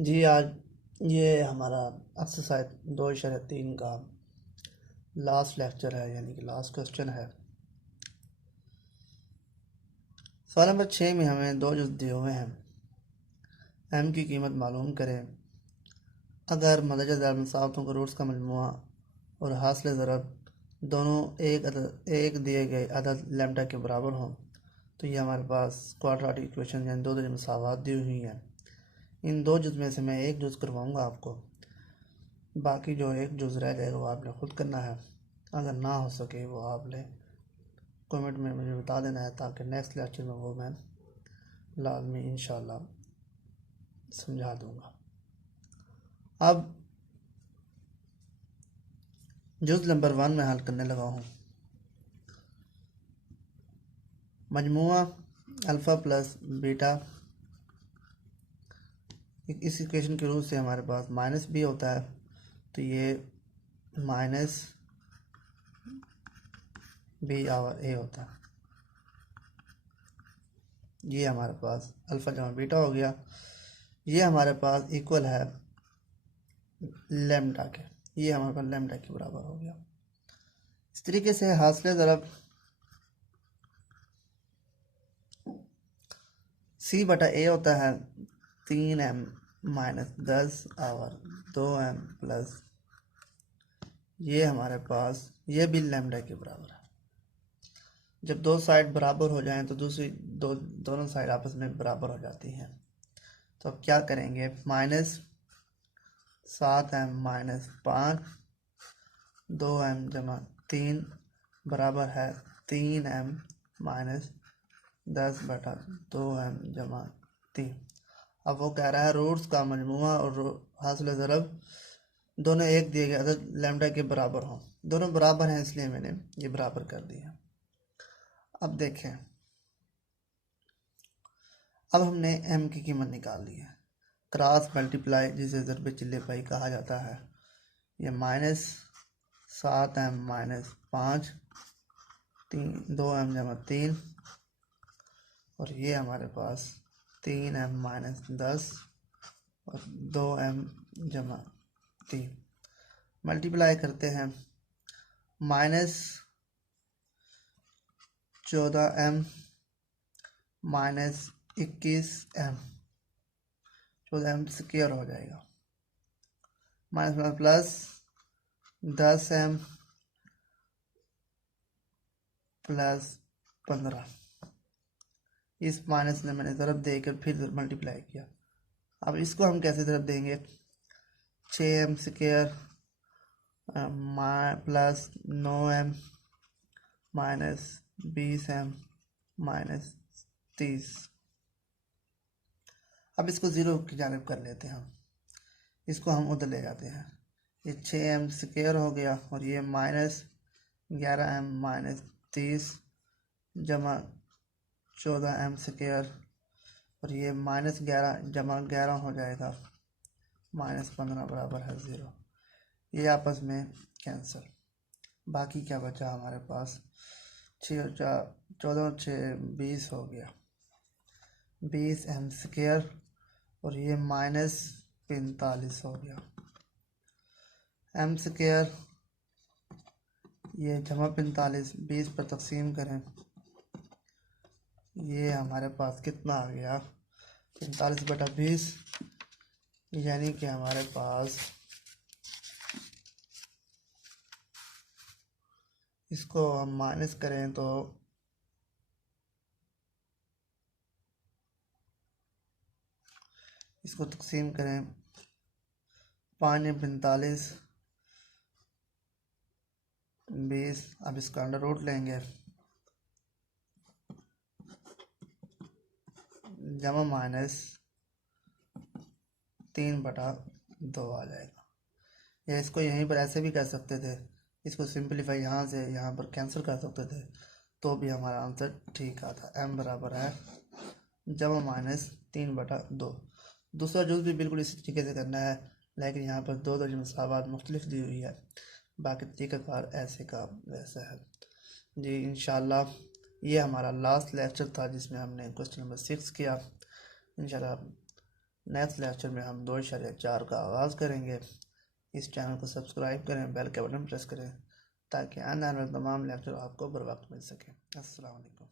जी आज ये हमारा एक्सरसाइज 2.3 का लास्ट लेक्चर है, यानी कि लास्ट क्वेश्चन है। सवाल नंबर 6 में हमें दो जुज़ दिए हुए हैं। एम की कीमत मालूम करें अगर मदरजा ज़रब मसावतों के रूट्स का मजमुआ और हासिल ज़रब दोनों एक दिए गए अदद लैम्डा के बराबर हों। तो ये हमारे पास क्वाड्रेटिक इक्वेशन यानी दो दर्जे मसावत दी हुई हैं। इन दो जुज़ में से मैं एक जुज़ करवाऊँगा आपको, बाकी जो एक जुज़ रह जाएगा वो आपने खुद करना है। अगर ना हो सके वो आपने कमेंट में मुझे बता देना है, ताकि नेक्स्ट लेक्चर में वो मैं लाजमी इंशाल्लाह समझा दूँगा। अब जुज़ नंबर 1 में हल करने लगा हूँ। मजमुआ अल्फ़ा प्लस बीटा, इस इक्वेशन के रूप से हमारे पास माइनस बी होता है, तो ये माइनस बी आवर ए होता है। ये हमारे पास अल्फ़ा जमा बीटा हो गया। ये हमारे पास इक्वल है लैम्डा के, ये हमारे पास लैम्डा के बराबर हो गया। इस तरीके से हासिल ज़रब सी बटा ए होता है 3m minus 10 our 2m plus, ये हमारे पास ये भी लैम्डा के बराबर है। जब दो साइड बराबर हो जाएं तो दोनों साइड आपस में बराबर हो जाती हैं। तो अब क्या करेंगे, -7m माइनस 5 2m जमा 3 बराबर है 3m माइनस 10 बटा 2m जमा 3। अब वो कह रहा है रूट्स का मजमुआ और हासिल ज़रब दोनों एक दिए गए अदद लैम्डा के बराबर हों। दोनों बराबर हैं इसलिए मैंने ये बराबर कर दिया। अब देखें, अब हमने m की कीमत निकाल ली है। क्रॉस मल्टीप्लाई जिसे ज़रब चिल्ले पाई कहा जाता है, ये -7m माइनस 5 2m जमा 3, और ये हमारे पास 3m माइनस 10 और 2m जमा 3 मल्टीप्लाई करते हैं। -14m minus 21m, 14m square हो जाएगा, माइनस प्लस 10m प्लस 15। इस माइनस ने मैंने ज़रब देकर फिर मल्टीप्लाई किया। अब इसको हम कैसे ज़रब देंगे, 6m square plus 9m minus 20m minus 30। अब इसको ज़ीरो की जानिब कर लेते हैं हम, इसको हम उधर ले जाते हैं। ये 6m स्क्वायर हो गया और ये -11m माइनस 30 जमा 14m स्क्वायर, और ये -11 जमा 11 हो जाएगा, -15 बराबर है 0। ये आपस में कैंसिल। बाकी क्या बचा हमारे पास, 14 6 20 हो गया, 20m स्क्वायर, और ये -45 हो गया। m स्क्वायर ये जमा 45 20 पर तकसीम करें, ये हमारे पास कितना आ गया, 45 बटा 20, यानी कि हमारे पास इसको हम माइनस करें तो इसको तकसीम करें 5 या 45 20। अब इसका अंडर रूट लेंगे, जमा माइनस 3 बटा 2 आ जाएगा। या इसको यहीं पर ऐसे भी कर सकते थे, इसको सिंपलीफाई यहाँ से यहाँ पर कैंसिल कर सकते थे, तो भी हमारा आंसर ठीक आता। m बराबर है जमा माइनस 3 बटा 2। दूसरा जुज़ भी बिल्कुल इसी तरीके से करना है, लेकिन यहाँ पर दो दर्जे मसावत मुख्तलिफ दी हुई है, बाकी तरीक़ाकार ऐसे का वैसा है। जी इंशाल्लाह ये हमारा लास्ट लेक्चर था जिसमें हमने क्वेश्चन नंबर 6 किया। इंशाल्लाह नेक्स्ट लेक्चर में हम 2.4 का आगाज़ करेंगे। इस चैनल को सब्सक्राइब करें, बेल के बटन प्रेस करें ताकि आने वाले तमाम लेक्चर आपको बर वक्त मिल सके। अस्सलाम वालेकुम।